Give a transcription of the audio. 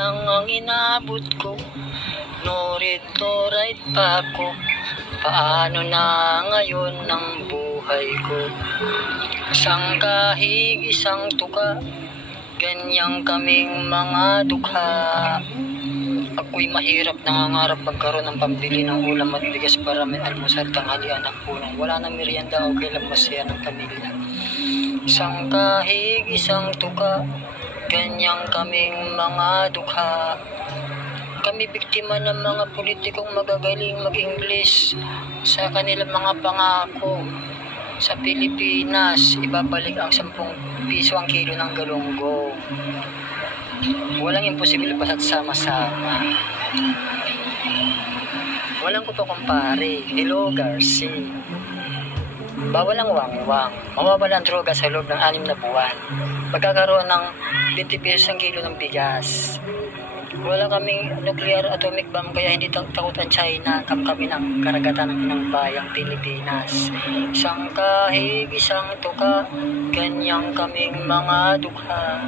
lang ang inabot ko, no read no write pa ako. Paano na ngayon ang buhay ko? Isang kahig, isang tuka, ganyang kaming mga dukha. Ako'y mahirap, nangangarap magkaroon ng pambili ng ulam at bigas para may almusal, tanghalian at punong. Wala nang merienda o kailang masaya ng pamilya. Isang kahig, isang tuka, ganyang kaming mga dukha. Kami biktima ng mga politikong magagaling mag-English sa kanilang mga pangako. Sa Pilipinas, ibabalik ang 10 piso ang kilo ng galunggo. Walang imposible basta't sama-sama. Walang ko pa kumpare. Hello, Garci. Bawal ang wangwang. Mawawala ang droga sa loob ng 6 na buwan. Magkakaroon ng 20 pesos ang kilo ng bigas. Wala kaming nuclear atomic bomb kaya hindi takot ang China. Kami ng karagatan ng bayang Pilipinas. Isang kahig, isang tuka, ganyang kaming mga dukha.